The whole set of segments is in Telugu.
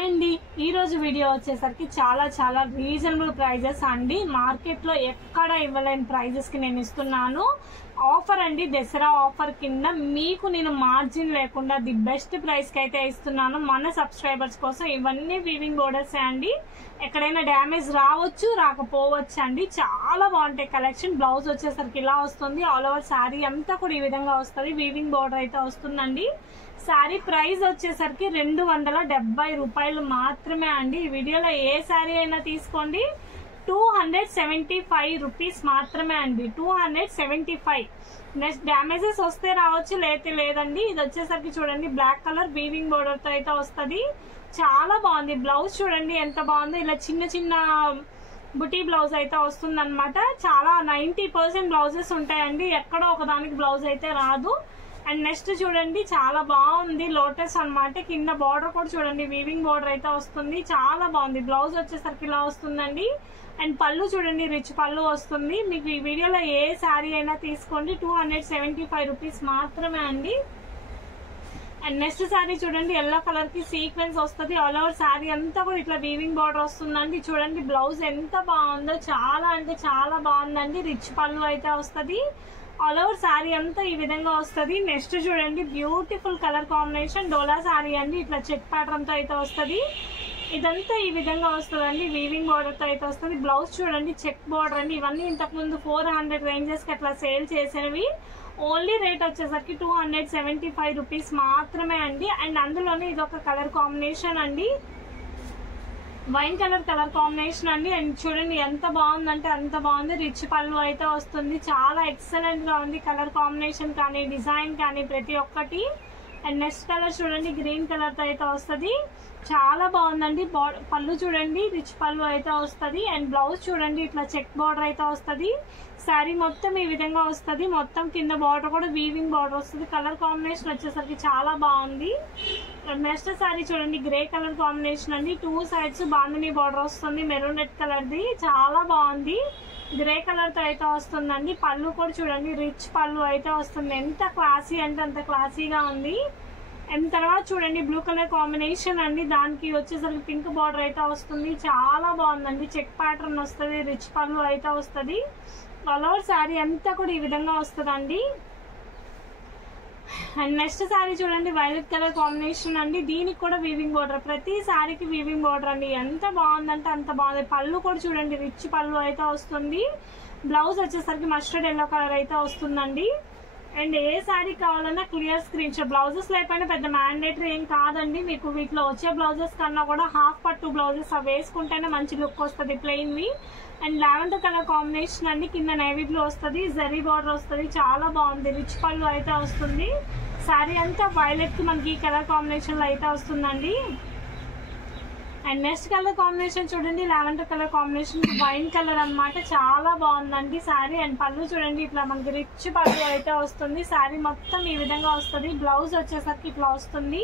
అండి ఈ రోజు వీడియో వచ్చేసరికి చాలా రీజనబుల్ ప్రైజెస్ అండి. మార్కెట్ లో ఎక్కడ ఇవ్వలేని ప్రైజెస్ కి నేను ఇస్తున్నాను. ఆఫర్ అండి, దసరా ఆఫర్ కింద మీకు నేను మార్జిన్ లేకుండా ది బెస్ట్ ప్రైస్ కి అయితే ఇస్తున్నాను మన సబ్స్క్రైబర్స్ కోసం. ఇవన్నీ వీవింగ్ బోర్డర్స్ అండి, ఎక్కడైనా డ్యామేజ్ రావచ్చు రాకపోవచ్చు అండి. చాలా బాగుంటాయి కలెక్షన్. బ్లౌజ్ వచ్చేసరికి ఇలా వస్తుంది, ఆల్ ఓవర్ శారీ అంతా కూడా ఈ విధంగా వస్తుంది. వీవింగ్ బోర్డర్ అయితే వస్తుందండి. శారీ ప్రైస్ వచ్చేసరికి 270 రూపాయలు మాత్రమే అండి. ఈ వీడియోలో ఏ శారీ అయినా తీసుకోండి 275 రూపీస్ మాత్రమే అండి. 275. నెక్స్ట్ డ్యామేజెస్ వస్తే రావచ్చు, లేదండి. ఇది వచ్చేసరికి చూడండి బ్లాక్ కలర్ వీవింగ్ బోర్డర్ తో అయితే వస్తుంది. చాలా బాగుంది. బ్లౌజ్ చూడండి ఎంత బాగుందో, ఇలా చిన్న బుటీ బ్లౌజ్ అయితే వస్తుంది అనమాట. చాలా 90% బ్లౌజెస్ ఉంటాయండి, ఎక్కడో ఒకదానికి బ్లౌజ్ అయితే రాదు. అండ్ నెక్స్ట్ చూడండి చాలా బాగుంది, లోటస్ అన్నమాట. కింద బార్డర్ కూడా చూడండి వీవింగ్ బార్డర్ అయితే వస్తుంది, చాలా బాగుంది. బ్లౌజ్ వచ్చేసరికి ఇలా వస్తుందండి. అండ్ పళ్ళు చూడండి రిచ్ పళ్ళు వస్తుంది. మీకు ఈ వీడియోలో ఏ శారీ అయినా తీసుకోండి 275 రూపీస్ మాత్రమే అండి. అండ్ నెక్స్ట్ శారీ చూడండి ఎల్లో కలర్ కి సీక్వెన్స్ వస్తుంది, ఆల్ ఓవర్ శారీ అంతా కూడా ఇట్లా వీవింగ్ బార్డర్ వస్తుందండి. చూడండి బ్లౌజ్ ఎంత బాగుందో, చాలా అంటే చాలా బాగుందండి. రిచ్ పళ్ళు అయితే వస్తుంది, ఆల్ ఓవర్ శారీ అంతా ఈ విధంగా వస్తుంది. నెక్స్ట్ చూడండి బ్యూటిఫుల్ కలర్ కాంబినేషన్ డోలా శారీ అండి, ఇట్లా చెక్ ప్యాటర్న్ తో అయితే వస్తుంది. ఇదంతా ఈ విధంగా వస్తుందండి, వీవింగ్ బార్డర్ తో అయితే వస్తుంది. బ్లౌజ్ చూడండి చెక్ బార్డర్ అండి. ఇవన్నీ ఇంతకు ముందు 400 రేంజెస్ కి అట్లా సేల్ చేసేవి. ఓన్లీ రేట్ వచ్చేసరికి 275 రూపీస్ మాత్రమే అండి. అండ్ అందులోనే ఇది ఒక కలర్ కాంబినేషన్ అండి, వైన్ కలర్ కాంబినేషన్ అండి. అండ్ చూడండి ఎంత బాగుందంటే అంత బాగుంది. రిచ్ పళ్ళు అయితే వస్తుంది, చాలా ఎక్సలెంట్ గా ఉంది. కలర్ కాంబినేషన్ కానీ డిజైన్ కానీ ప్రతి ఒక్కటి. అండ్ నెక్స్ట్ కలర్ చూడండి గ్రీన్ కలర్ తో అయితే వస్తుంది, చాలా బాగుందండి. పళ్ళు చూడండి రిచ్ పళ్ళు అయితే వస్తుంది. అండ్ బ్లౌజ్ చూడండి ఇట్లా చెక్ బార్డర్ అయితే వస్తుంది. శారీ మొత్తం ఈ విధంగా వస్తుంది, మొత్తం కింద బార్డర్ కూడా వీవింగ్ బార్డర్ వస్తుంది. కలర్ కాంబినేషన్ వచ్చేసరికి చాలా బాగుంది. నెక్స్ట్ శారీ చూడండి గ్రే కలర్ కాంబినేషన్ అండి, 2 సైడ్స్ బాందిని బార్డర్ వస్తుంది, మెరూన్ రెడ్ కలర్ ది, చాలా బాగుంది. గ్రే కలర్ తో అయితే వస్తుందండి. పళ్ళు కూడా చూడండి రిచ్ పళ్ళు అయితే వస్తుంది, ఎంత క్లాసీ అంటే అంత క్లాసీగా ఉంది. అండ్ తర్వాత చూడండి బ్లూ కలర్ కాంబినేషన్ అండి, దానికి వచ్చేసరికి పింక్ బార్డర్ అయితే వస్తుంది, చాలా బాగుందండి. చెక్ ప్యాటర్న్ వస్తుంది, రిచ్ పళ్ళు అయితే వస్తుంది. ఆల్ ఓవర్ శారీ అంతా కూడా ఈ విధంగా వస్తుందండి. అండ్ నెక్స్ట్ శారీ చూడండి వైలెట్ కలర్ కాంబినేషన్ అండి, దీనికి కూడా వీవింగ్ బార్డర్, ప్రతి శారీకి వీవింగ్ బార్డర్ అండి. ఎంత బాగుందంటే అంత బాగుంది. పళ్ళు కూడా చూడండి రిచ్ పళ్ళు అయితే వస్తుంది. బ్లౌజ్ వచ్చేసరికి మస్టర్డ్ ఎల్లో కలర్ అయితే వస్తుందండి. అండ్ ఏ శారీ కావాలన్నా క్లియర్ స్క్రీన్ షాట్. బ్లౌజెస్ లేకపోయినా పెద్ద మ్యాండేటరీ ఏం కాదండి, మీకు వీటిలో వచ్చే బ్లౌజెస్ కన్నా కూడా హాఫ్ పట్టు బ్లౌజెస్ అవి వేసుకుంటేనే మంచి లుక్ వస్తుంది ప్లెయిన్వి. అండ్ లావెండర్ కలర్ కాంబినేషన్ అండి, కింద నేవీ బ్లూ వస్తుంది, జరీ బార్డర్ వస్తుంది, చాలా బాగుంది. రిచ్ పళ్ళు అయితే వస్తుంది. శారీ అంతా వైలెట్ కి మనకి ఈ కలర్ కాంబినేషన్ లో అయితే వస్తుందండి. అండ్ నెక్స్ట్ కలర్ కాంబినేషన్ చూడండి lavender colour combination wine colour అన్నమాట, చాలా బాగుందండి శారీ. అండ్ పళ్ళు చూడండి ఇట్లా మనకి రిచ్ పళ్ళు అయితే వస్తుంది. శారీ మొత్తం ఈ విధంగా వస్తుంది. బ్లౌజ్ వచ్చేసరికి ఇట్లా వస్తుంది,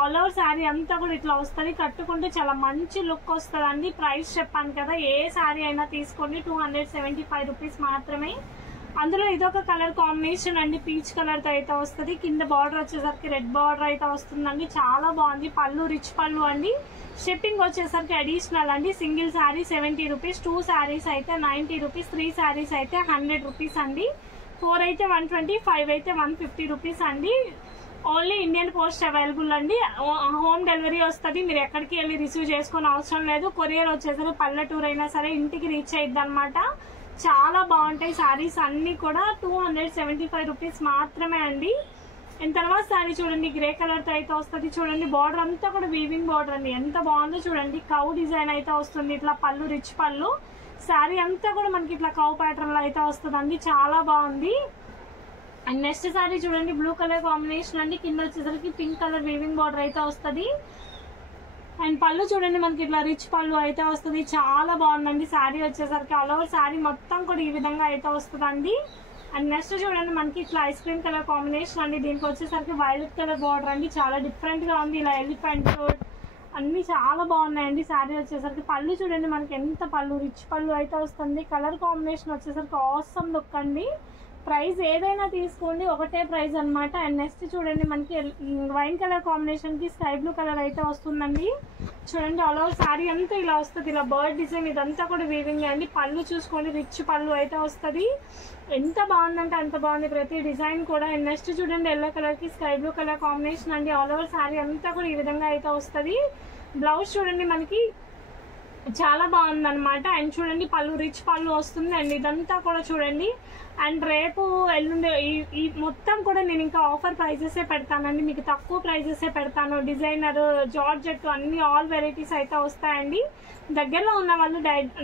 ఆల్ ఓవర్ శారీ అంతా కూడా ఇట్లా వస్తుంది. కట్టుకుంటే చాలా మంచి లుక్ వస్తుందండి. ప్రైస్ చెప్పాను కదా, ఏ శారీ అయినా తీసుకోండి 275 రూపీస్ మాత్రమే. అందులో ఇదొక కలర్ కాంబినేషన్ అండి, పీచ్ కలర్ తో అయితే వస్తుంది. కింద బార్డర్ వచ్చేసరికి రెడ్ బార్డర్ అయితే వస్తుందండి, చాలా బాగుంది. పళ్ళు రిచ్ పళ్ళు అండి. షిప్పింగ్ వచ్చేసరికి అడిషనల్ అండి. సింగిల్ శారీ 70 రూపీస్, 2 శారీస్ అయితే 90 రూపీస్, 3 శారీస్ అయితే 100 రూపీస్ అండి. 4 అయితే 120, 5 అయితే 150 రూపీస్ అండి. ఓన్లీ ఇండియన్ పోస్ట్ అవైలబుల్ అండి. హోమ్ డెలివరీ వస్తుంది, మీరు ఎక్కడికి వెళ్ళి రిసీవ్ చేసుకునే అవసరం లేదు. కొరియర్ వచ్చేసరికి పల్లెటూరు అయినా సరే ఇంటికి రీచ్ అయ్యిద్ది అనమాట. చాలా బాగుంటాయి శారీస్ అన్ని కూడా. 275 రూపీస్ మాత్రమే అండి. అండ్ తర్వాత శారీ చూడండి గ్రే కలర్ తో అయితే వస్తుంది. చూడండి బార్డర్ అంతా కూడా వీవింగ్ బార్డర్ అండి, ఎంత బాగుందో చూడండి. కౌ డిజైన్ అయితే వస్తుంది, ఇట్లా పళ్ళు రిచ్ పళ్ళు. శారీ అంతా కూడా మనకి ఇట్లా కౌ ప్యాటర్న్ లో అయితే వస్తుందండి, చాలా బాగుంది. అండ్ నెక్స్ట్ శారీ చూడండి బ్లూ కలర్ కాంబినేషన్ అండి, కింద వచ్చేసరికి పింక్ కలర్ వీవింగ్ బార్డర్ అయితే వస్తుంది. అండ్ పళ్ళు చూడండి మనకి ఇట్లా రిచ్ పళ్ళు అయితే వస్తుంది, చాలా బాగుందండి. శారీ వచ్చేసరికి ఆల్ ఓవర్ శారీ మొత్తం కూడా ఈ విధంగా అయితే వస్తుందండి. అండ్ నెక్స్ట్ చూడండి మనకి ఇట్లా ఐస్ క్రీమ్ కలర్ కాంబినేషన్ అండి, దీనికి వచ్చేసరికి వైలెట్ కలర్ బార్డర్ అండి, చాలా డిఫరెంట్ గా ఉంది. ఇలా ఎలిఫెంట్ అన్ని చాలా బాగున్నాయండి. శారీ వచ్చేసరికి పళ్ళు చూడండి మనకి ఎంత పళ్ళు రిచ్ పళ్ళు అయితే వస్తుంది. కలర్ కాంబినేషన్ వచ్చేసరికి ఆసమ్ లుక్ అండి. ప్రైస్ ఏదైనా తీసుకోండి ఒకటే ప్రైస్ అన్నమాట. అండ్ నెక్స్ట్ చూడండి మనకి వైన్ కలర్ కాంబినేషన్ కి స్కై బ్లూ కలర్ అయితే వస్తుందండి. చూడండి ఆల్ ఓవర్ శారీ అంతా ఇలా వస్తుంది, ఇలా బర్డ్ డిజైన్ ఇదంతా కూడా వీవింగ్ అండి. పళ్ళు చూసుకోండి, రిచ్ పళ్ళు అయితే వస్తుంది. ఎంత బాగుందంటే అంత బాగుంది ప్రతి డిజైన్ కూడా. నెక్స్ట్ చూడండి ఎల్లో కలర్ కి స్కై బ్లూ కలర్ కాంబినేషన్ అండి. ఆల్ ఓవర్ శారీ అంతా కూడా ఈ విధంగా అయితే వస్తుంది. బ్లౌజ్ చూడండి మనకి చాలా బాగుంది అనమాట. అండ్ చూడండి పళ్ళు రిచ్ పళ్ళు వస్తుంది. అండ్ ఇదంతా కూడా చూడండి. అండ్ రేపు ఎల్లుండి ఈ మొత్తం కూడా నేను ఇంకా ఆఫర్ ప్రైజెసే పెడతానండి, మీకు తక్కువ ప్రైజెసే పెడతాను. డిజైనర్ జార్జెట్ అన్ని ఆల్ వెరైటీస్ అయితే వస్తాయండి. దగ్గరలో ఉన్న వాళ్ళు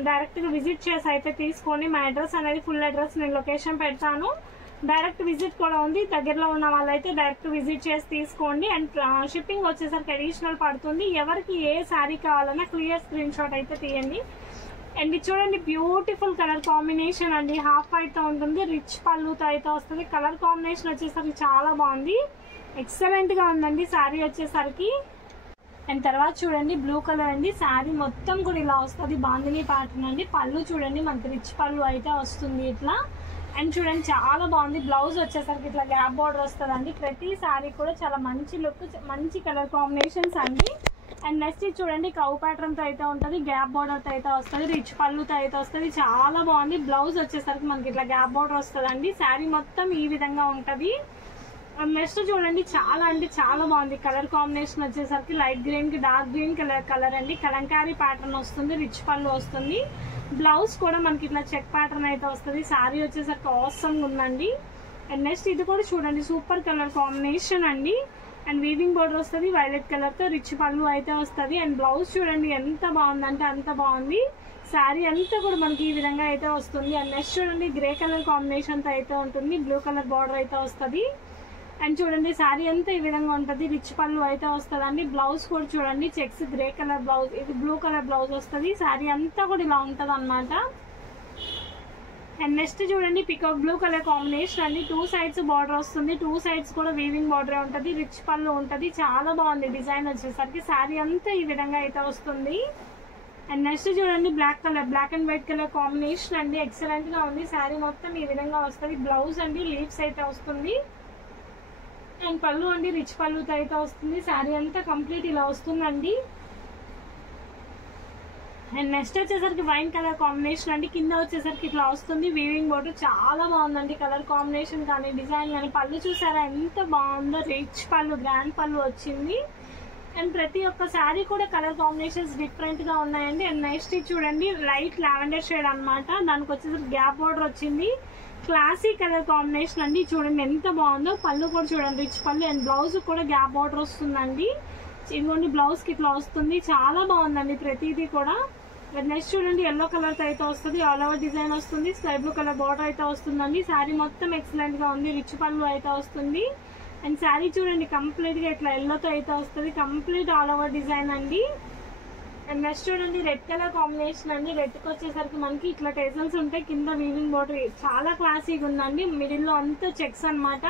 డైరెక్ట్గా విజిట్ చేసి అయితే తీసుకోండి. మా అడ్రస్ అనేది ఫుల్ అడ్రస్ నేను లొకేషన్ పెడతాను. డైరెక్ట్ విజిట్ కూడా ఉంది, దగ్గరలో ఉన్న వాళ్ళైతే డైరెక్ట్ విజిట్ చేసి తీసుకోండి. అండ్ షిప్పింగ్ వచ్చేసరికి అడిషనల్ పడుతుంది. ఎవరికి ఏ శారీ కావాలన్నా క్లియర్ స్క్రీన్ షాట్ అయితే తీయండి. అండ్ ఇది చూడండి బ్యూటిఫుల్ కలర్ కాంబినేషన్ అండి. హాఫ్ వైట్ తో ఉంటుంది, రిచ్ పళ్ళుతో అయితే వస్తుంది. కలర్ కాంబినేషన్ వచ్చేసరికి చాలా బాగుంది, ఎక్సలెంట్ గా ఉందండి శారీ వచ్చేసరికి. అండ్ తర్వాత చూడండి బ్లూ కలర్ అండి. శారీ మొత్తం కూడా ఇలా వస్తుంది, బాందిని ప్యాటర్న్ అండి. పళ్ళు చూడండి మనకి రిచ్ పళ్ళు అయితే వస్తుంది ఇట్లా. అండ్ చూడండి చాలా బాగుంది. బ్లౌజ్ వచ్చేసరికి ఇట్లా గ్యాప్ బార్డర్ వస్తుంది అండి. ప్రతి శారీ కూడా చాలా మంచి లుక్, మంచి కలర్ కాంబినేషన్స్ అండి. అండ్ నెక్స్ట్ చూడండి కౌ ప్యాటర్న్ తో అయితే ఉంటుంది, గ్యాప్ బార్డర్ తో అయితే వస్తుంది, రిచ్ పళ్ళుతో అయితే వస్తుంది. చాలా బాగుంది. బ్లౌజ్ వచ్చేసరికి మనకి ఇట్లా గ్యాప్ బార్డర్ వస్తుంది అండి. శారీ మొత్తం ఈ విధంగా ఉంటది. నెక్స్ట్ చూడండి చాలా అంటే చాలా బాగుంది. కలర్ కాంబినేషన్ వచ్చేసరికి లైట్ గ్రీన్ కి డార్క్ గ్రీన్ కలర్ అండి. కలంకారీ ప్యాటర్న్ వస్తుంది, రిచ్ పళ్ళు వస్తుంది. బ్లౌజ్ కూడా మనకి ఇట్లా చెక్ ప్యాటర్న్ అయితే వస్తుంది. శారీ వచ్చేసరికి ఆసమ్ ఉందండి. అండ్ నెక్స్ట్ ఇది కూడా చూడండి సూపర్ కలర్ కాంబినేషన్ అండి. అండ్ వీవింగ్ బోర్డర్ వస్తుంది, వైలెట్ కలర్ తో రిచ్ పళ్ళు అయితే వస్తుంది. అండ్ బ్లౌజ్ చూడండి ఎంత బాగుందంటే అంత బాగుంది. శారీ అంతా కూడా మనకి ఈ విధంగా అయితే వస్తుంది. అండ్ నెక్స్ట్ చూడండి గ్రే కలర్ కాంబినేషన్ తో అయితే ఉంటుంది, బ్లూ కలర్ బార్డర్ అయితే వస్తుంది. అండ్ చూడండి శారీ అంతా ఈ విధంగా ఉంటుంది, రిచ్ పళ్ళు అయితే వస్తుంది అండి. బ్లౌజ్ కూడా చూడండి చెక్స్ గ్రే కలర్ బ్లౌజ్, ఇది బ్లూ కలర్ బ్లౌజ్ వస్తుంది. శారీ అంతా కూడా ఇలా ఉంటది అనమాట. అండ్ నెక్స్ట్ చూడండి పికాక్ బ్లూ కలర్ కాంబినేషన్ అండి. 2 సైడ్స్ బార్డర్ వస్తుంది, 2 సైడ్స్ కూడా వీవింగ్ బార్డర్ ఉంటుంది, రిచ్ పళ్ళు ఉంటుంది. చాలా బాగుంది డిజైన్ వచ్చేసరికి. శారీ అంతా ఈ విధంగా అయితే వస్తుంది. అండ్ నెక్స్ట్ చూడండి black and white colour combination అండి. ఎక్సలెంట్ గా ఉంది. శారీ మొత్తం ఈ విధంగా వస్తుంది. బ్లౌజ్ అండి లీవ్స్ అయితే వస్తుంది. అండ్ పళ్ళు అండి రిచ్ పళ్ళుతో అయితే వస్తుంది. శారీ అంతా కంప్లీట్ ఇలా వస్తుందండి. అండ్ నెక్స్ట్ వచ్చేసరికి వైన్ కలర్ కాంబినేషన్ అండి. కింద వచ్చేసరికి ఇట్లా వస్తుంది వీవింగ్ బోర్డర్. చాలా బాగుందండి కలర్ కాంబినేషన్ కానీ డిజైన్ కానీ. పళ్ళు చూసారా ఎంత బాగుందో, రిచ్ పళ్ళు, గ్రాండ్ పళ్ళు వచ్చింది. అండ్ ప్రతి ఒక్క శారీ కూడా కలర్ కాంబినేషన్స్ డిఫరెంట్ గా ఉన్నాయండి. అండ్ నెక్స్ట్ చూడండి లైట్ లావెండర్ షేడ్ అనమాట. దానికి వచ్చేసరికి గ్యాప్ బోర్డర్ వచ్చింది. క్లాసిక్ కలర్ కాంబినేషన్ అండి. చూడండి ఎంత బాగుందో. పళ్ళు కూడా చూడండి రిచ్ పళ్ళు. అండ్ బ్లౌజ్ కూడా గ్యాప్ బార్డర్ వస్తుందండి. ఇదిగోండి బ్లౌజ్ కి ఇట్లా వస్తుంది. చాలా బాగుందండి ప్రతిదీ కూడా. నెక్స్ట్ చూడండి ఎల్లో కలర్ తో అయితే వస్తుంది, ఆల్ ఓవర్ డిజైన్ వస్తుంది, స్కై బ్లూ కలర్ బార్డర్ అయితే వస్తుందండి. శారీ మొత్తం ఎక్సలెంట్ గా ఉంది, రిచ్ పళ్ళు అయితే వస్తుంది. అండ్ శారీ చూడండి కంప్లీట్ గా ఇట్లా ఎల్లోతో అయితే వస్తుంది, కంప్లీట్ ఆల్ ఓవర్ డిజైన్ అండి. అండ్ నెక్స్ట్ చూడండి రెడ్ కలర్ కాంబినేషన్ అండి. రెడ్ కి వచ్చేసరికి మనకి ఇట్లా టెజల్స్ ఉంటాయి, కింద వీవింగ్ బోర్డర్. చాలా క్లాసీగా ఉందండి. మిడిల్ లో అంతా చెక్స్ అనమాట.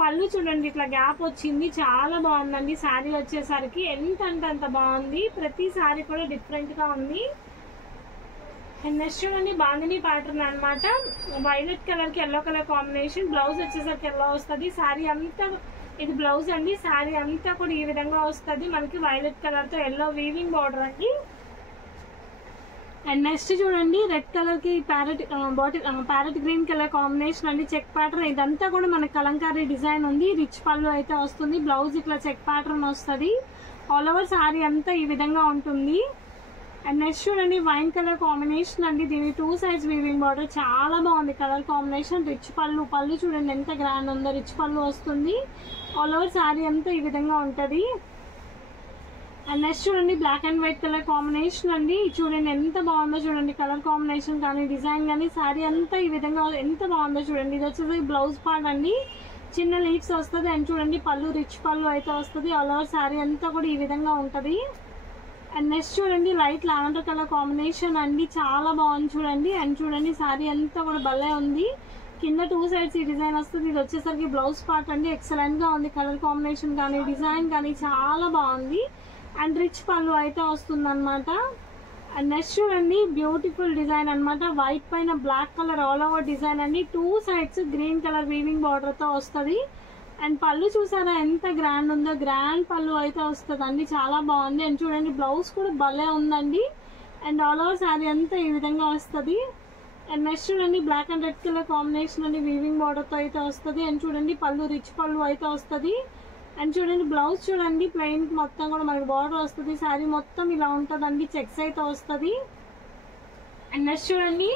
పళ్ళు చూడండి ఇట్లా గ్యాప్ వచ్చింది, చాలా బాగుందండి. శారీ వచ్చేసరికి ఎంత అంటే అంత బాగుంది. ప్రతి శారీ కూడా డిఫరెంట్ గా ఉంది. అండ్ నెక్స్ట్ చూడండి బాందిని ప్యాటర్న్ అనమాట. వైలెట్ కలర్ కి ఎల్లో కలర్ కాంబినేషన్. బ్లౌజ్ వచ్చేసరికి ఎల్లో వస్తుంది. శారీ అంతా ఇది బ్లౌజ్ అండి. శారీ అంతా కూడా ఈ విధంగా వస్తుంది మనకి, వైలెట్ కలర్ తో ఎల్లో వీవింగ్ బార్డర్ అండి. అండ్ నెక్స్ట్ చూడండి రెడ్ కలర్ కి ప్యారెట్ గ్రీన్ కలర్ కాంబినేషన్ అండి. చెక్ ప్యాటర్న్ ఇదంతా కూడా మనకి కలంకారీ డిజైన్ ఉంది, రిచ్ పళ్ళు అయితే వస్తుంది. బ్లౌజ్ ఇట్లా చెక్ ప్యాటర్న్ వస్తుంది. ఆల్ ఓవర్ శారీ అంతా ఈ విధంగా ఉంటుంది. అండ్ నెక్స్ట్ చూడండి వైన్ కలర్ కాంబినేషన్ అండి. దీని 2 సైడ్స్ వీవింగ్ బార్డర్. చాలా బాగుంది కలర్ కాంబినేషన్. రిచ్ పళ్ళు చూడండి ఎంత గ్రాండ్ ఉందో, రిచ్ పళ్ళు వస్తుంది. ఆల్ ఓవర్ శారీ అంతా ఈ విధంగా ఉంటది. అండ్ నెక్స్ట్ చూడండి black and white colour combination అండి. చూడండి ఎంత బాగుందో చూడండి కలర్ కాంబినేషన్ కానీ డిజైన్ కానీ. శారీ అంతా ఈ విధంగా ఎంత బాగుందో చూడండి. ఇది వచ్చేసి బ్లౌజ్ పార్ట్ అండి, చిన్న లీవ్స్ వస్తుంది. అండ్ చూడండి పళ్ళు రిచ్ పళ్ళు అయితే వస్తుంది. ఆల్ ఓవర్ శారీ అంతా కూడా ఈ విధంగా ఉంటది. అండ్ నెక్స్ట్ చూడండి లైట్ లావెండర్ కలర్ కాంబినేషన్ అండి. చాలా బాగుంది చూడండి. అండ్ చూడండి శారీ అంతా కూడా భలే ఉంది. కింద 2 సైడ్స్ ఈ డిజైన్ వస్తుంది. ఇది వచ్చేసరికి బ్లౌజ్ పార్ట్ అండి. ఎక్సలెంట్ గా ఉంది కలర్ కాంబినేషన్ కానీ డిజైన్ కానీ చాలా బాగుంది. అండ్ రిచ్ పళ్ళు అయితే వస్తుంది అనమాట. అండ్ నెక్స్ట్ చూడండి బ్యూటిఫుల్ డిజైన్ అనమాట. వైట్ పైన black colour all over design అండి. 2 sides green colour weaving border తో వస్తుంది. అండ్ పళ్ళు చూసారా ఎంత గ్రాండ్ ఉందో, గ్రాండ్ పళ్ళు అయితే వస్తుందండి, చాలా బాగుంది. అండ్ చూడండి బ్లౌజ్ కూడా భలే ఉందండి. అండ్ ఆల్ ఓవర్ శారీ అంతా ఈ విధంగా వస్తుంది. అండ్ నెక్స్ట్ చూడండి black and red colour combination అండి, వీవింగ్ బార్డర్తో అయితే వస్తుంది. అండ్ చూడండి పళ్ళు రిచ్ పళ్ళు అయితే వస్తుంది. అండ్ చూడండి బ్లౌజ్ చూడండి ప్లెయిన్ మొత్తం కూడా మనకి బార్డర్ వస్తుంది. శారీ మొత్తం ఇలా ఉంటుందండి, చెక్స్ అయితే వస్తుంది. అండ్ నెక్స్ట్ చూడండి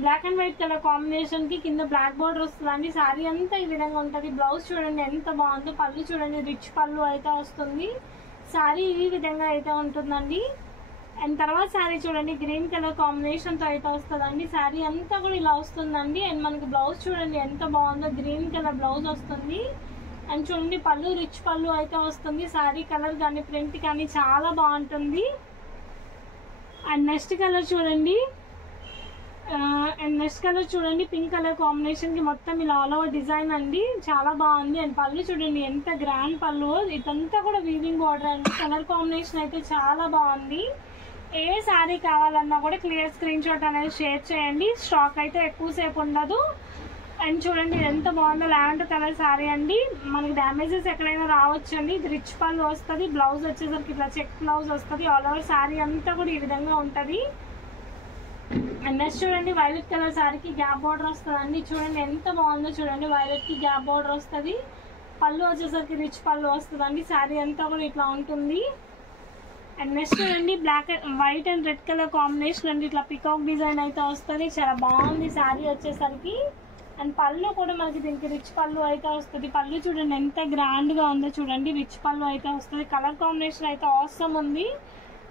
black and white colour combination కి కింద బ్లాక్ బార్డర్ వస్తుందండి. శారీ అంతా ఈ విధంగా ఉంటుంది. బ్లౌజ్ చూడండి ఎంత బాగుందో, పళ్ళు చూడండి రిచ్ పళ్ళు అయితే వస్తుంది. శారీ ఈ విధంగా అయితే ఉంటుందండి. అండ్ తర్వాత శారీ చూడండి గ్రీన్ కలర్ కాంబినేషన్ తో అయితే వస్తుందండి. శారీ అంతా కూడా ఇలా వస్తుందండి. అండ్ మనకి బ్లౌజ్ చూడండి ఎంత బాగుందో, గ్రీన్ కలర్ బ్లౌజ్ వస్తుంది. అండ్ చూడండి పళ్ళు రిచ్ పళ్ళు అయితే వస్తుంది. శారీ కలర్ కానీ ప్రింట్ కానీ చాలా బాగుంటుంది. అండ్ నెక్స్ట్ కలర్ చూడండి, అండ్ నెక్స్ట్ కలర్ చూడండి పింక్ కలర్ కాంబినేషన్ కి మొత్తం ఇలా ఆల్ ఓవర్ డిజైన్ అండి, చాలా బాగుంది. అండ్ పళ్ళు చూడండి ఎంత గ్రాండ్ పళ్ళు, ఇదంతా కూడా వీవింగ్ బార్డర్ అండి. కలర్ కాంబినేషన్ అయితే చాలా బాగుంది. ఏ శారీ కావాలన్నా కూడా క్లియర్ స్క్రీన్ షాట్ అనేది షేర్ చేయండి, స్టాక్ అయితే ఎక్కువసేపు ఉండదు. అండ్ చూడండి ఎంత బాగుందో, లావెండర్ కలర్ శారీ అండి. మనకి డ్యామేజెస్ ఎక్కడైనా రావచ్చండి. ఇది రిచ్ పళ్ళు వస్తుంది. బ్లౌజ్ వచ్చేసరికి ఇట్లా చెక్ బ్లౌజ్ వస్తుంది. ఆల్ ఓవర్ శారీ అంతా కూడా ఈ విధంగా ఉంటుంది. అండ్ నెక్స్ట్ చూడండి వైలెట్ కలర్ శారీకి గ్యాప్ బార్డర్ వస్తుందండి. చూడండి ఎంత బాగుందో, చూడండి వైలెట్ కి గ్యాప్ బార్డర్ వస్తుంది. పళ్ళు వచ్చేసరికి రిచ్ పళ్ళు వస్తుందండి. శారీ అంతా కూడా ఇట్లా ఉంటుంది. అండ్ నెక్స్ట్ చూడండి black white and red colour combination అండి, ఇట్లా పికాక్ డిజైన్ అయితే వస్తుంది. చాలా బాగుంది శారీ వచ్చేసరికి. అండ్ పళ్ళు కూడా మనకి దీనికి రిచ్ పళ్ళు అయితే వస్తుంది. పళ్ళు చూడండి ఎంత గ్రాండ్ గా ఉందో, చూడండి రిచ్ పళ్ళు అయితే వస్తుంది. కలర్ కాంబినేషన్ అయితే ఆసమ్ ఉంది.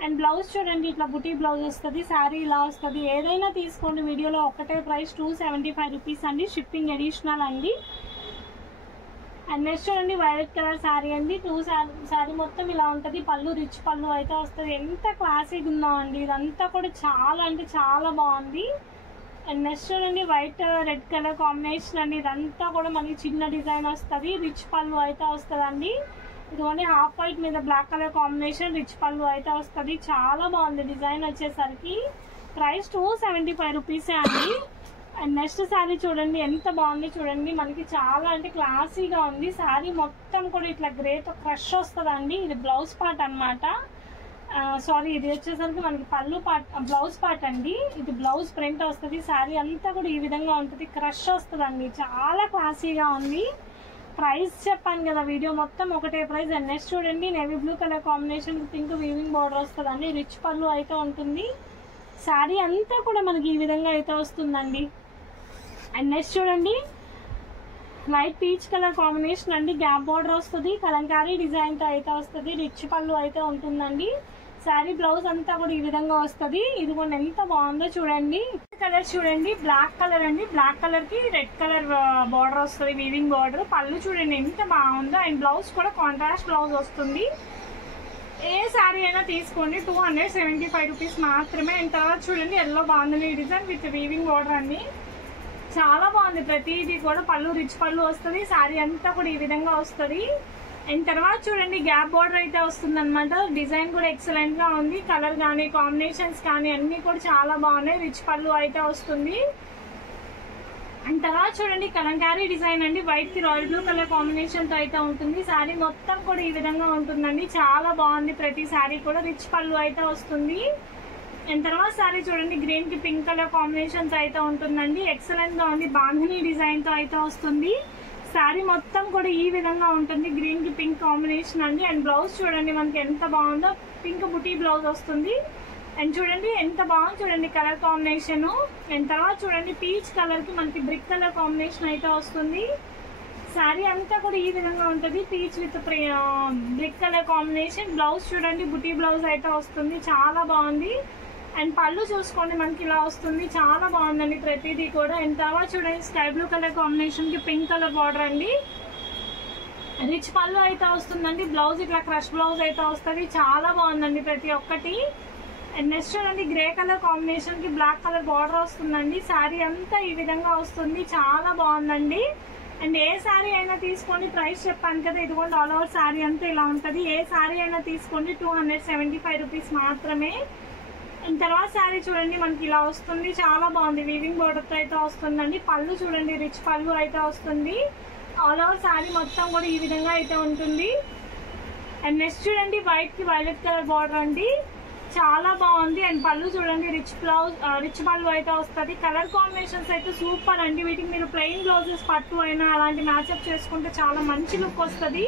అండ్ బ్లౌజ్ చూడండి ఇట్లా బుటీ బ్లౌజ్ వస్తుంది. శారీ ఇలా వస్తుంది. ఏదైనా తీసుకోండి, వీడియోలో ఒకటే ప్రైస్ 275 రూపీస్ అండి, షిప్పింగ్ అడిషనల్ అండి. అండ్ నెక్స్ట్ చూడండి వైలెట్ కలర్ శారీ అండి. శారీ మొత్తం ఇలా ఉంటుంది. పళ్ళు రిచ్ పళ్ళు అయితే వస్తుంది. ఎంత క్లాసీగా ఉందో అండి, ఇదంతా కూడా చాలా అంటే చాలా బాగుంది. అండ్ నెక్స్ట్ చూడండి వైట్ రెడ్ కలర్ కాంబినేషన్ అండి, ఇదంతా కూడా మనకి చిన్న డిజైన్ వస్తుంది. రిచ్ పళ్ళు అయితే వస్తుందండి. ఇదిగోండి హాఫ్ వైట్ మీద బ్లాక్ కలర్ కాంబినేషన్, రిచ్ పళ్ళు అయితే వస్తుంది. చాలా బాగుంది డిజైన్ వచ్చేసరికి. ప్రైస్ 275 రూపీసే అండి. అండ్ నెక్స్ట్ శారీ చూడండి ఎంత బాగుంది, చూడండి మనకి చాలా అంటే క్లాసీగా ఉంది. శారీ మొత్తం కూడా ఇట్లా గ్రేతో క్రష్ వస్తుందండి. ఇది బ్లౌజ్ పార్ట్ అనమాట. సారీ ఇది వచ్చేసరికి మనకి పళ్ళు పార్ట్, బ్లౌజ్ పార్ట్ అండి. ఇది బ్లౌజ్ ప్రింట్ వస్తుంది. శారీ అంతా కూడా ఈ విధంగా ఉంటుంది, క్రష్ వస్తుందండి. చాలా క్లాసీగా ఉంది. ప్రైస్ చెప్పాను కదా, వీడియో మొత్తం ఒకటే ప్రైస్. అండ్ నెక్స్ట్ చూడండి navy blue colour combination pink weaving border వస్తుందండి. రిచ్ పళ్ళు అయితే ఉంటుంది. శారీ అంతా కూడా మనకి ఈ విధంగా అయితే వస్తుందండి. అండ్ నెక్స్ట్ చూడండి లైట్ పీచ్ కలర్ కాంబినేషన్ అండి, గ్యాప్ బార్డర్ వస్తుంది. కలంకారీ డిజైన్ తో అయితే వస్తుంది. రిచ్ పళ్ళు అయితే ఉంటుందండి. శారీ బ్లౌజ్ అంతా కూడా ఈ విధంగా వస్తుంది. ఇది కూడా ఎంత బాగుందో చూడండి. కలర్ చూడండి బ్లాక్ కలర్ అండి, బ్లాక్ కలర్ కి రెడ్ కలర్ బార్డర్ వస్తుంది, వీవింగ్ బార్డర్. పళ్ళు చూడండి ఎంత బాగుందో. అండ్ బ్లౌజ్ కూడా కాంట్రాస్ట్ బ్లౌజ్ వస్తుంది. ఏ శారీ అయినా తీసుకోండి, 275 రూపీస్ మాత్రమే. అండ్ తర్వాత చూడండి ఎల్లో బాగుంది డిజైన్ విత్ వీవింగ్ బార్డర్ అండి, చాలా బాగుంది. ప్రతిదీ కూడా పళ్ళు రిచ్ పళ్ళు వస్తుంది. శారీ అంతా కూడా ఈ విధంగా వస్తుంది. అండ్ తర్వాత చూడండి గ్యాప్ బార్డర్ అయితే వస్తుంది అనమాట. డిజైన్ కూడా ఎక్సలెంట్ గా ఉంది. కలర్ కానీ కాంబినేషన్స్ కానీ అన్ని కూడా చాలా బాగున్నాయి. రిచ్ పళ్ళు అయితే వస్తుంది. అండ్ తర్వాత చూడండి కలంకారీ డిజైన్ అండి, వైట్ కి రాయల్ బ్లూ కలర్ కాంబినేషన్ తో అయితే ఉంటుంది. శారీ మొత్తం కూడా ఈ విధంగా ఉంటుందండి, చాలా బాగుంది. ప్రతి శారీ కూడా రిచ్ పళ్ళు అయితే వస్తుంది. అండ్ తర్వాత శారీ చూడండి గ్రీన్ కి పింక్ కలర్ కాంబినేషన్స్ అయితే ఉంటుందండి, ఎక్సలెంట్ గా ఉంది. బాంధనీ డిజైన్ తో అయితే వస్తుంది. శారీ మొత్తం కూడా ఈ విధంగా ఉంటుంది, గ్రీన్ కి పింక్ కాంబినేషన్ అండి. అండ్ బ్లౌజ్ చూడండి మనకి ఎంత బాగుందో, పింక్ బుటీ బ్లౌజ్ వస్తుంది. అండ్ చూడండి ఎంత బాగుంది, చూడండి కలర్ కాంబినేషన్. అండ్ తర్వాత చూడండి పీచ్ కలర్ కి మనకి బ్రిక్ కలర్ కాంబినేషన్ అయితే వస్తుంది. శారీ అంతా కూడా ఈ విధంగా ఉంటుంది, peach with brick colour combination. Blouse చూడండి బుటీ బ్లౌజ్ అయితే వస్తుంది, చాలా బాగుంది. అండ్ పళ్ళు చూసుకోండి మనకి ఇలా వస్తుంది, చాలా బాగుందండి ప్రతిదీ కూడా. అండ్ తర్వాత చూడండి స్కై బ్లూ కలర్ కాంబినేషన్ కి పింక్ కలర్ బార్డర్ అండి, రిచ్ పళ్ళు అయితే వస్తుందండి. బ్లౌజ్ ఇట్లా క్రష్ బ్లౌజ్ అయితే వస్తుంది, చాలా బాగుందండి ప్రతి ఒక్కటి. అండ్ నెక్స్ట్ చూడండి గ్రే కలర్ కాంబినేషన్ కి బ్లాక్ కలర్ బార్డర్ వస్తుందండి. శారీ అంతా ఈ విధంగా వస్తుంది, చాలా బాగుందండి. అండ్ ఏ శారీ అయినా తీసుకోండి, ప్రైస్ చెప్పాను కదా, ఇదిగోండి ఆల్ ఓవర్ శారీ అంతా ఇలా ఉంటుంది. ఏ శారీ అయినా తీసుకోండి, 275 రూపీస్ మాత్రమే. అండ్ తర్వాత శారీ చూడండి మనకి ఇలా వస్తుంది, చాలా బాగుంది. వీవింగ్ బోర్డర్ తో అయితే వస్తుందండి. పళ్ళు చూడండి రిచ్ పళ్ళు అయితే వస్తుంది. ఆల్ ఓవర్ శారీ మొత్తం కూడా ఈ విధంగా అయితే ఉంటుంది. అండ్ నెక్స్ట్ చూడండి వైట్ కి వైలెట్ కలర్ బార్డర్ అండి, చాలా బాగుంది. అండ్ పళ్ళు చూడండి రిచ్ పళ్ళు అయితే వస్తుంది. కలర్ కాంబినేషన్స్ అయితే సూపర్ అండి. వీటికి మీరు ప్లెయిన్ బ్లౌజెస్ పట్టు అయినా అలాంటి మ్యాచ్అప్ చేసుకుంటే చాలా మంచి లుక్ వస్తుంది.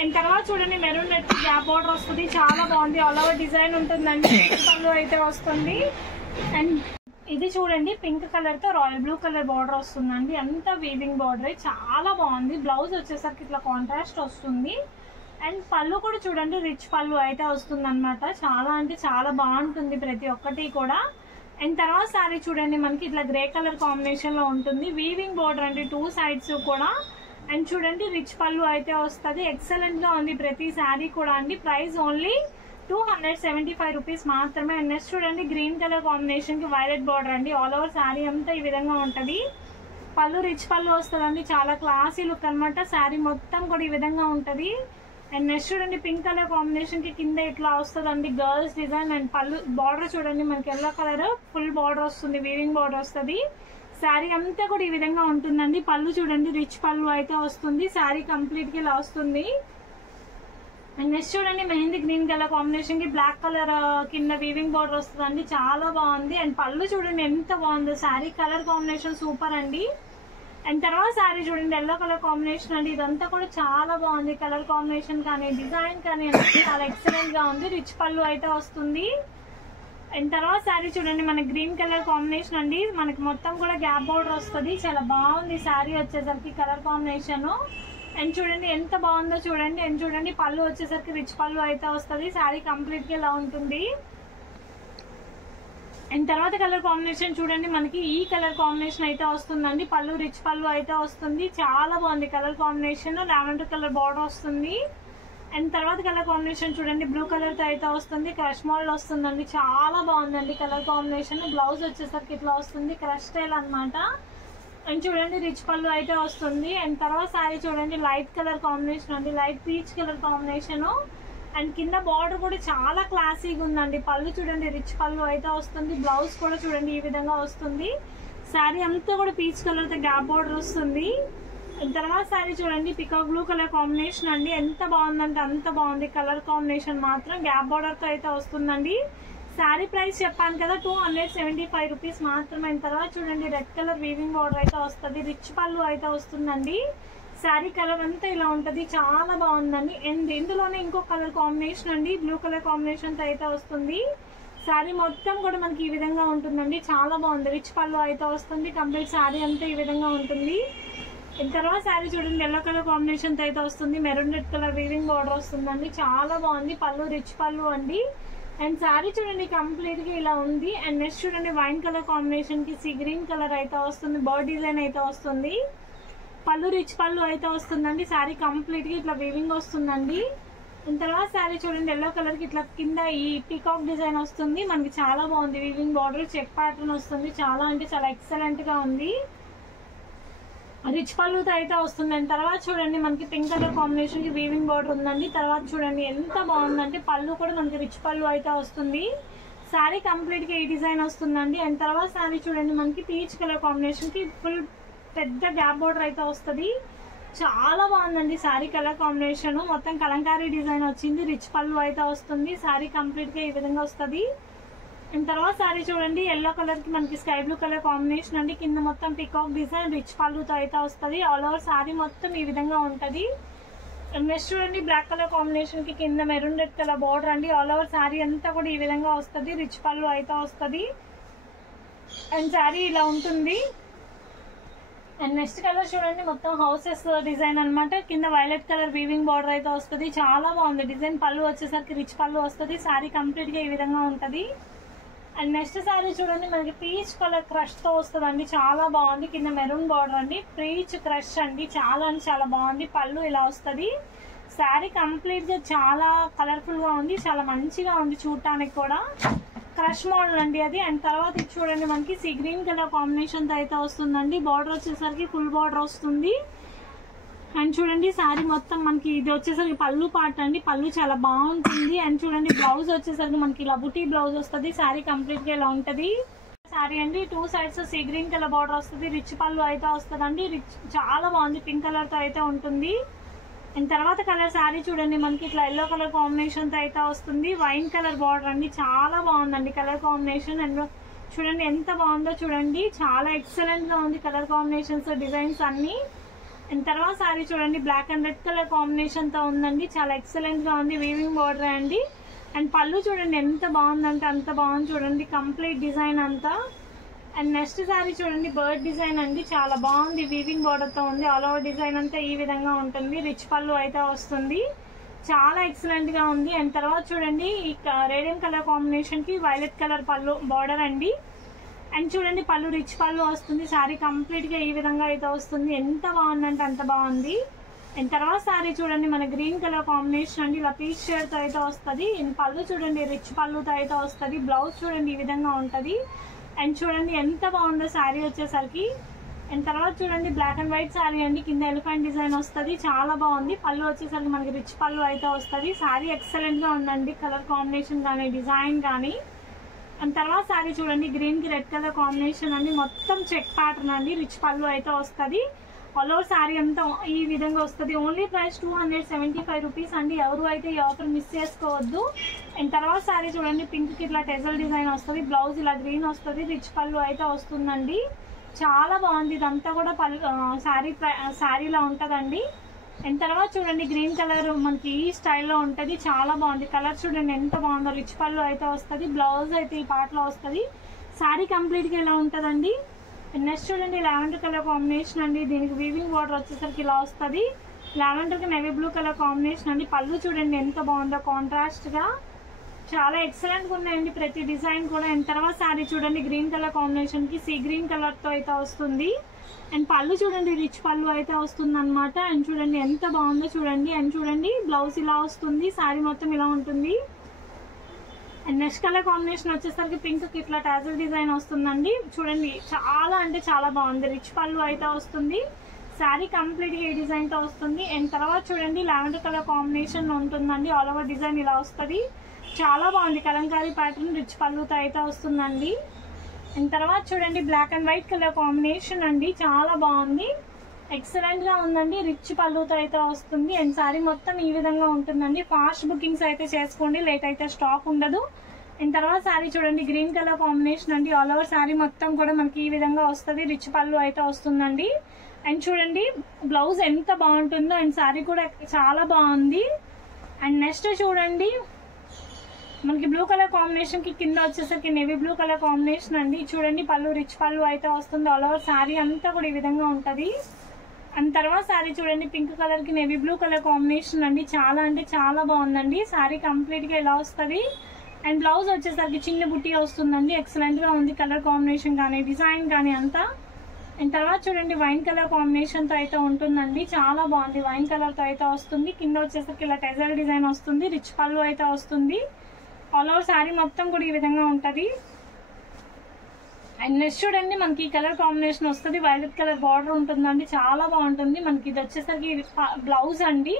అండ్ తర్వాత చూడండి మెరూన్ రెడ్ గ్యాప్ బార్డర్ వస్తుంది, చాలా బాగుంది. ఆల్ ఓవర్ డిజైన్ ఉంటుందండి, పళ్ళు అయితే వస్తుంది. అండ్ ఇది చూడండి పింక్ కలర్ తో రాయల్ బ్లూ కలర్ బార్డర్ వస్తుందండి, అంతా వీవింగ్ బార్డర్, చాలా బాగుంది. బ్లౌజ్ వచ్చేసరికి ఇట్లా కాంట్రాస్ట్ వస్తుంది. అండ్ పళ్ళు కూడా చూడండి రిచ్ పళ్ళు అయితే వస్తుంది అనమాట, చాలా అంటే చాలా బాగుంటుంది ప్రతి ఒక్కటి కూడా. అండ్ తర్వాత శారీ చూడండి మనకి ఇట్లా గ్రే కలర్ కాంబినేషన్ లో ఉంటుంది, వీవింగ్ బార్డర్ అండి 2 sides కూడా. అండ్ చూడండి రిచ్ పళ్ళు అయితే వస్తుంది, ఎక్సలెంట్ గా ఉంది ప్రతి శారీ కూడా అండి. ప్రైస్ ఓన్లీ 275 రూపీస్ మాత్రమే. అండ్ నెక్స్ట్ చూడండి గ్రీన్ కలర్ కాంబినేషన్ కి వైలెట్ బార్డర్ అండి, ఆల్ ఓవర్ శారీ అంతా ఈ విధంగా ఉంటది. పళ్ళు రిచ్ పళ్ళు వస్తుందండి, చాలా క్లాసీ లుక్ అనమాట. శారీ మొత్తం కూడా ఈ విధంగా ఉంటది. అండ్ నెక్స్ట్ చూడండి పింక్ కలర్ కాంబినేషన్ కి కింద ఇట్లా వస్తుందండి గర్ల్స్ డిజైన్. అండ్ పళ్ళు బార్డర్ చూడండి మనకి ఎల్లో కలర్ ఫుల్ బార్డర్ వస్తుంది, వీవింగ్ బార్డర్ వస్తుంది. శారీ అంతా కూడా ఈ విధంగా ఉంటుందండి. పళ్ళు చూడండి రిచ్ పళ్ళు అయితే వస్తుంది, శారీ కంప్లీట్ గా ఇలా వస్తుంది. అండ్ నెక్స్ట్ చూడండి మెహందీ గ్రీన్ కలర్ కాంబినేషన్ కి బ్లాక్ కలర్ కింద వీవింగ్ బార్డర్ వస్తుందండి, చాలా బాగుంది. అండ్ పళ్ళు చూడండి ఎంత బాగుందో, శారీ కలర్ కాంబినేషన్ సూపర్ అండి. అండ్ తర్వాత శారీ చూడండి ఎల్లో కలర్ కాంబినేషన్ అండి, ఇదంతా కూడా చాలా బాగుంది. కలర్ కాంబినేషన్ కానీ డిజైన్ కానీ చాలా ఎక్సలెంట్ గా ఉంది. రిచ్ పళ్ళు అయితే వస్తుంది. అండ్ తర్వాత శారీ చూడండి మనకి గ్రీన్ కలర్ కాంబినేషన్ అండి, మనకి మొత్తం కూడా గ్యాప్ బార్డర్ వస్తుంది, చాలా బాగుంది శారీ వచ్చేసరికి కలర్ కాంబినేషన్. అండ్ చూడండి ఎంత బాగుందో చూడండి. అండ్ చూడండి పళ్ళు వచ్చేసరికి రిచ్ పళ్ళు అయితే వస్తుంది, శారీ కంప్లీట్ గా ఇలా ఉంటుంది. అండ్ తర్వాత కలర్ కాంబినేషన్ చూడండి మనకి ఈ కలర్ కాంబినేషన్ అయితే వస్తుందండి, పళ్ళు రిచ్ పళ్ళు అయితే వస్తుంది, చాలా బాగుంది colour combination. Lavender colour border వస్తుంది. అండ్ తర్వాత కలర్ కాంబినేషన్ చూడండి బ్లూ కలర్ తో అయితే వస్తుంది, క్రష్ మోడల్ వస్తుందండి, చాలా బాగుందండి కలర్ కాంబినేషన్. బ్లౌజ్ వచ్చేసరికి ఇట్లా వస్తుంది, క్రష్ స్టైల్ అనమాట. అండ్ చూడండి రిచ్ పళ్ళు అయితే వస్తుంది. అండ్ తర్వాత శారీ చూడండి లైట్ కలర్ కాంబినేషన్ అండి, light peach colour combination. And కింద బార్డర్ కూడా చాలా క్లాసీగా ఉందండి. పళ్ళు చూడండి రిచ్ పళ్ళు అయితే వస్తుంది, బ్లౌజ్ కూడా చూడండి ఈ విధంగా వస్తుంది. శారీ అంతా కూడా పీచ్ కలర్ తో గ్యాప్ బార్డర్ వస్తుంది. తర్వాత శారీ చూడండి పికాక్ బ్లూ కలర్ కాంబినేషన్ అండి, ఎంత బాగుందంటే అంత బాగుంది కలర్ కాంబినేషన్ మాత్రం. గ్యాప్ బార్డర్ తో అయితే వస్తుందండి. శారీ ప్రైస్ చెప్పాను కదా 275 రూపీస్ మాత్రమే. తర్వాత చూడండి రెడ్ కలర్ వీవింగ్ బార్డర్ అయితే వస్తుంది, రిచ్ పళ్ళు అయితే వస్తుందండి. శారీ కలర్ అంతా ఇలా ఉంటది, చాలా బాగుందండి. అండ్ ఇందులోనే ఇంకో కలర్ కాంబినేషన్ అండి, బ్లూ కలర్ కాంబినేషన్ తో అయితే వస్తుంది. శారీ మొత్తం కూడా మనకి ఈ విధంగా ఉంటుందండి, చాలా బాగుంది. రిచ్ పళ్ళు అయితే వస్తుంది, కంప్లీట్ శారీ అంతా ఈ విధంగా ఉంటుంది. తర్వాత శారీ చూడండి ఎల్లో కలర్ కాంబినేషన్ తో అయితే వస్తుంది, maroon red colour weaving border వస్తుందండి, చాలా బాగుంది. పళ్ళు రిచ్ పళ్ళు అండి. అండ్ శారీ చూడండి కంప్లీట్ గా ఇలా ఉంది. అండ్ నెక్స్ట్ చూడండి వైన్ కలర్ కాంబినేషన్ కి సీ గ్రీన్ కలర్ అయితే వస్తుంది, బర్డ్ డిజైన్ అయితే వస్తుంది. పళ్ళు రిచ్ పళ్ళు అయితే వస్తుందండి, శారీ కంప్లీట్ గా ఇట్లా వీవింగ్ వస్తుందండి. తర్వాత శారీ చూడండి ఎల్లో కలర్ కి ఇట్లా కింద ఈ పీకాక్ డిజైన్ వస్తుంది, మనకి చాలా బాగుంది. వీవింగ్ బార్డర్ చెక్ ప్యాటర్న్ వస్తుంది, చాలా అంటే చాలా ఎక్సలెంట్ గా ఉంది. రిచ్ పళ్ళుతో అయితే వస్తుంది. అండ్ తర్వాత చూడండి మనకి పింక్ కలర్ కాంబినేషన్ కి వీవింగ్ బార్డర్ ఉందండి. తర్వాత చూడండి ఎంత బాగుందంటే పళ్ళు కూడా మనకి రిచ్ పళ్ళు అయితే వస్తుంది, శారీ కంప్లీట్ గా ఈ డిజైన్ వస్తుందండి. అండ్ తర్వాత శారీ చూడండి మనకి పీచ్ కలర్ కాంబినేషన్ కి ఫుల్ పెద్ద గ్యాప్ బార్డర్ అయితే వస్తుంది, చాలా బాగుందండి. శారీ కలర్ కాంబినేషన్ మొత్తం కలంకారీ డిజైన్ వచ్చింది, రిచ్ పళ్ళు అయితే వస్తుంది, శారీ కంప్లీట్ గా ఈ విధంగా వస్తుంది. అండ్ తర్వాత శారీ చూడండి ఎల్లో కలర్ కి మనకి స్కై బ్లూ కలర్ కాంబినేషన్ అండి, కింద మొత్తం పికాక్ డిజైన్ రిచ్ పళ్ళుతో అయితే వస్తుంది. ఆల్ ఓవర్ శారీ మొత్తం ఈ విధంగా ఉంటది. నెక్స్ట్ చూడండి బ్లాక్ కలర్ కాంబినేషన్ కి కింద మెరూన్ రెడ్ కలర్ బార్డర్ అండి, ఆల్ ఓవర్ శారీ అంతా కూడా ఈ విధంగా వస్తుంది, రిచ్ పళ్ళు అయితే వస్తుంది. అండ్ శారీ ఇలా ఉంటుంది. అండ్ నెక్స్ట్ కలర్ చూడండి మొత్తం హౌసెస్ డిజైన్ అనమాట, కింద వైలెట్ కలర్ వీవింగ్ బార్డర్ అయితే వస్తుంది, చాలా బాగుంది డిజైన్. పళ్ళు వచ్చేసరికి రిచ్ పళ్ళు వస్తుంది, శారీ కంప్లీట్ గా ఈ విధంగా ఉంటది. అండ్ నెక్స్ట్ శారీ చూడండి మనకి పీచ్ కలర్ క్రష్ తో వస్తుందండి, చాలా బాగుంది. కింద మెరూన్ బార్డర్ అండి, పీచ్ క్రష్ అండి, చాలా అంటే చాలా బాగుంది. పళ్ళు ఇలా వస్తుంది, శారీ కంప్లీట్ గా చాలా కలర్ఫుల్ గా ఉంది, చాలా మంచిగా ఉంది చూడటానికి కూడా. క్రష్ మోడల్ అండి అది. అండ్ తర్వాత ఇది చూడండి మనకి సీ గ్రీన్ కలర్ కాంబినేషన్ తో అయితే వస్తుందండి, బార్డర్ వచ్చేసరికి ఫుల్ బార్డర్ వస్తుంది. అండ్ చూడండి శారీ మొత్తం మనకి ఇది వచ్చేసరికి పళ్ళు పార్ట్ అండి, పళ్ళు చాలా బాగుంటుంది. అండ్ చూడండి బ్లౌజ్ వచ్చేసరికి మనకి ఇలా బుటీ బ్లౌజ్ వస్తుంది, శారీ కంప్లీట్ గా ఇలా ఉంటది. సారీ అండి 2 sides sea green colour border వస్తుంది, రిచ్ పళ్ళు అయితే వస్తుందండి. రిచ్ చాలా బాగుంది, పింక్ కలర్ తో అయితే ఉంటుంది. అండ్ తర్వాత కలర్ సారీ చూడండి మనకి ఇట్లా ఎల్లో కలర్ కాంబినేషన్ తో అయితే వస్తుంది. వైన్ కలర్ బార్డర్ అండి, చాలా బాగుందండి కలర్ కాంబినేషన్. అండ్ చూడండి ఎంత బాగుందో చూడండి, చాలా ఎక్సలెంట్ గా ఉంది కలర్ కాంబినేషన్స్ డిజైన్స్ అన్ని. అండ్ తర్వాత సారీ చూడండి black and red colour combination తో ఉందండి, చాలా ఎక్సలెంట్ గా ఉంది, వీవింగ్ బార్డర్ అండి. అండ్ పళ్ళు చూడండి ఎంత బాగుందంటే అంత బాగుంది చూడండి, కంప్లీట్ డిజైన్ అంతా. అండ్ నెక్స్ట్ సారీ చూడండి బర్డ్ డిజైన్ అండి, చాలా బాగుంది, వీవింగ్ బార్డర్ తో ఉంది. ఆల్ ఓవర్ డిజైన్ అంతా ఈ విధంగా ఉంటుంది, రిచ్ పళ్ళు అయితే వస్తుంది, చాలా ఎక్సలెంట్ గా ఉంది. అండ్ తర్వాత చూడండి ఈ రేడియం కలర్ కాంబినేషన్ కి వైలెట్ కలర్ పళ్ళు బార్డర్ అండి. అండ్ చూడండి పళ్ళు రిచ్ పళ్ళు వస్తుంది, సారీ కంప్లీట్ గా ఈ విధంగా అయితే వస్తుంది, ఎంత బాగుందంటే అంత బాగుంది. అండ్ తర్వాత సారీ చూడండి మన గ్రీన్ కలర్ కాంబినేషన్ అండి, ఇలా పీచ్ షేడ్ తో అయితే వస్తుంది. అండ్ పళ్ళు చూడండి రిచ్ పళ్ళుతో అయితే వస్తుంది, బ్లౌజ్ చూడండి ఈ విధంగా ఉంటది. అండ్ చూడండి ఎంత బాగుందో సారీ వచ్చేసరికి. అండ్ తర్వాత చూడండి బ్లాక్ అండ్ వైట్ సారీ అండి, కింద ఎలిఫెంట్ డిజైన్ వస్తుంది, చాలా బాగుంది. పళ్ళు వచ్చేసరికి మనకి రిచ్ పళ్ళు అయితే వస్తుంది, సారీ ఎక్సలెంట్ గా ఉందండి, కలర్ కాంబినేషన్ కానీ డిజైన్ కానీ. అండ్ తర్వాత సారీ చూడండి గ్రీన్ కి రెడ్ కలర్ కాంబినేషన్ అండి, మొత్తం చెక్ ప్యాటర్న్ అండి, రిచ్ పళ్ళు అయితే వస్తుంది. ఆల్ ఓవర్ సారీ అంతా ఈ విధంగా వస్తుంది. ఓన్లీ ప్రైస్ 275 రూపీస్ అండి, ఎవరు అయితే ఈ ఆఫర్ మిస్ చేసుకోవద్దు. అండ్ తర్వాత సారీ చూడండి పింక్ కి ఇట్లా టెజల్ డిజైన్ వస్తుంది, బ్లౌజ్ ఇలా గ్రీన్ వస్తుంది, రిచ్ పళ్ళు అయితే వస్తుందండి, చాలా బాగుంది. ఇదంతా కూడా శారీలా ఉంటుందండి. అండ్ తర్వాత చూడండి గ్రీన్ కలర్ మనకి ఈ స్టైల్లో ఉంటుంది, చాలా బాగుంది. కలర్ చూడండి ఎంత బాగుందో, రిచ్ పళ్ళు అయితే వస్తుంది, బ్లౌజ్ అయితే ఈ పార్ట్లో వస్తుంది, శారీ కంప్లీట్గా ఇలా ఉంటుందండి. నెక్స్ట్ చూడండి లావెండర్ కలర్ కాంబినేషన్ అండి, దీనికి వీవింగ్ బార్డర్ వచ్చేసరికి ఇలా వస్తుంది, లావెండర్ కి నేవీ బ్లూ కలర్ కాంబినేషన్ అండి. పళ్ళు చూడండి ఎంత బాగుందో కాంట్రాస్ట్ గా, చాలా ఎక్సలెంట్ గా ఉన్నాయండి ప్రతి డిజైన్ కూడా. అండ్ తర్వాత సారీ చూడండి గ్రీన్ కలర్ కాంబినేషన్ కి సీ గ్రీన్ కలర్ తో అయితే వస్తుంది. అండ్ పళ్ళు చూడండి రిచ్ పళ్ళు అయితే వస్తుంది అనమాట. అండ్ చూడండి ఎంత బాగుందో చూడండి. అండ్ చూడండి బ్లౌజ్ ఇలా వస్తుంది, సారీ మొత్తం ఇలా ఉంటుంది. అండ్ నెక్స్ట్ కలర్ కాంబినేషన్ వచ్చేసరికి పింక్ కి ఇట్లా టాజల్ డిజైన్ వస్తుందండి, చూడండి చాలా అంటే చాలా బాగుంది, రిచ్ పళ్ళు అయితే వస్తుంది, శారీ కంప్లీట్ గా ఈ డిజైన్ తో వస్తుంది. అండ్ తర్వాత చూడండి లావెండర్ కలర్ కాంబినేషన్ ఉంటుందండి, ఆల్ ఓవర్ డిజైన్ ఇలా వస్తుంది, చాలా బాగుంది, కలంకారీ ప్యాటర్న్ రిచ్ పళ్ళుతో అయితే వస్తుందండి. అండ్ తర్వాత చూడండి black and white colour combination అండి, చాలా బాగుంది, ఎక్సలెంట్ గా ఉందండి, రిచ్ పళ్ళుతో అయితే వస్తుంది. అండ్ సారీ మొత్తం ఈ విధంగా ఉంటుందండి. ఫాస్ట్ బుకింగ్స్ అయితే చేసుకోండి, లేట్ అయితే స్టాక్ ఉండదు. అండ్ తర్వాత సారీ చూడండి గ్రీన్ కలర్ కాంబినేషన్ అండి, ఆల్ ఓవర్ సారీ మొత్తం కూడా మనకి ఈ విధంగా వస్తుంది, రిచ్ పళ్ళు అయితే వస్తుందండి. అండ్ చూడండి బ్లౌజ్ ఎంత బాగుంటుందో, అండ్ సారీ కూడా చాలా బాగుంది. అండ్ నెక్స్ట్ చూడండి మనకి బ్లూ కలర్ కాంబినేషన్ కి కింద వచ్చేసరికి నేవీ బ్లూ కలర్ కాంబినేషన్ అండి, చూడండి పళ్ళు రిచ్ పళ్ళు అయితే వస్తుంది, ఆల్ ఓవర్ సారీ అంతా కూడా ఈ విధంగా ఉంటది. అండ్ తర్వాత సారీ చూడండి పింక్ కలర్ కి నేవీ బ్లూ కలర్ కాంబినేషన్ అండి, చాలా అంటే చాలా బాగుందండి, సారీ కంప్లీట్ గా ఇలా వస్తుంది. అండ్ బ్లౌజ్ వచ్చేసరికి చిన్న బుట్టి వస్తుందండి, ఎక్సలెంట్ గా ఉంది కలర్ కాంబినేషన్ కానీ డిజైన్ కానీ అంతా. అండ్ తర్వాత చూడండి వైన్ కలర్ కాంబినేషన్ తో అయితే ఉంటుందండి, చాలా బాగుంది, వైన్ కలర్ తో అయితే వస్తుంది. కింద వచ్చేసరికి ఇలా టెజల్ డిజైన్ వస్తుంది, రిచ్ పళ్ళు అయితే వస్తుంది, ఆల్ ఓవర్ సారీ మొత్తం కూడా ఈ విధంగా ఉంటది. అండ్ నెక్స్ట్ చూడండి మనకి ఈ కలర్ కాంబినేషన్ వస్తుంది, వైలెట్ కలర్ బార్డర్ ఉంటుందండి, చాలా బాగుంటుంది. మనకి ఇది వచ్చేసరికి బ్లౌజ్ అండి.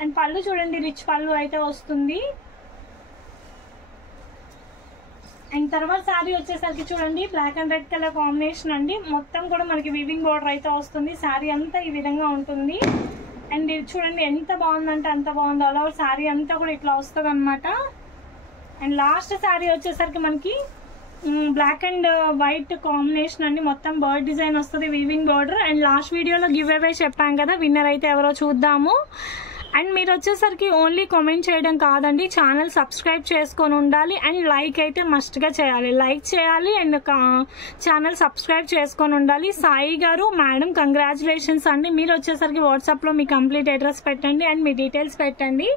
అండ్ పళ్ళు చూడండి రిచ్ పళ్ళు అయితే వస్తుంది. అండ్ తర్వాత సారీ వచ్చేసరికి చూడండి black and red colour combination అండి, మొత్తం కూడా మనకి వీవింగ్ బార్డర్ అయితే వస్తుంది, సారీ అంతా ఈ విధంగా ఉంటుంది. అండ్ ఇది చూడండి ఎంత బాగుందంటే అంత బాగుంది, ఆల్ ఓవర్ సారీ అంతా కూడా ఇట్లా వస్తుంది అనమాట. అండ్ లాస్ట్ సారీ వచ్చేసరికి మనకి బ్లాక్ అండ్ వైట్ కాంబినేషన్ అండి, మొత్తం బర్డ్ డిజైన్ వస్తుంది, వీవింగ్ బార్డర్. అండ్ లాస్ట్ వీడియోలో గివ్ అవే చెప్పాం కదా, విన్నర్ అయితే ఎవరో చూద్దాము. అండ్ మీరు వచ్చేసరికి ఓన్లీ కామెంట్ చేయడం కాదండి, ఛానల్ సబ్స్క్రైబ్ చేసుకొని ఉండాలి. అండ్ లైక్ అయితే మస్ట్గా చేయాలి, లైక్ చేయాలి అండ్ ఛానల్ సబ్స్క్రైబ్ చేసుకొని ఉండాలి. సాయి గారు మేడం కంగ్రాచులేషన్స్ అండి, మీరు వచ్చేసరికి వాట్సాప్లో మీ కంప్లీట్ అడ్రస్ పెట్టండి అండ్ మీ డీటెయిల్స్ పెట్టండి.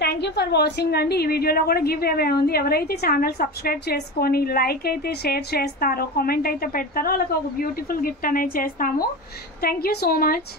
థ్యాంక్ యూ ఫర్ వాచింగ్ అండి. ఈ వీడియోలో కూడా గివ్ అవే ఉంది, ఎవరైతే ఛానల్ సబ్స్క్రైబ్ చేసుకొని లైక్ అయితే షేర్ చేస్తారో కామెంట్ అయితే పెడతారో వాళ్ళకి ఒక బ్యూటిఫుల్ గిఫ్ట్ అనేది చేస్తాము. Thank you so much.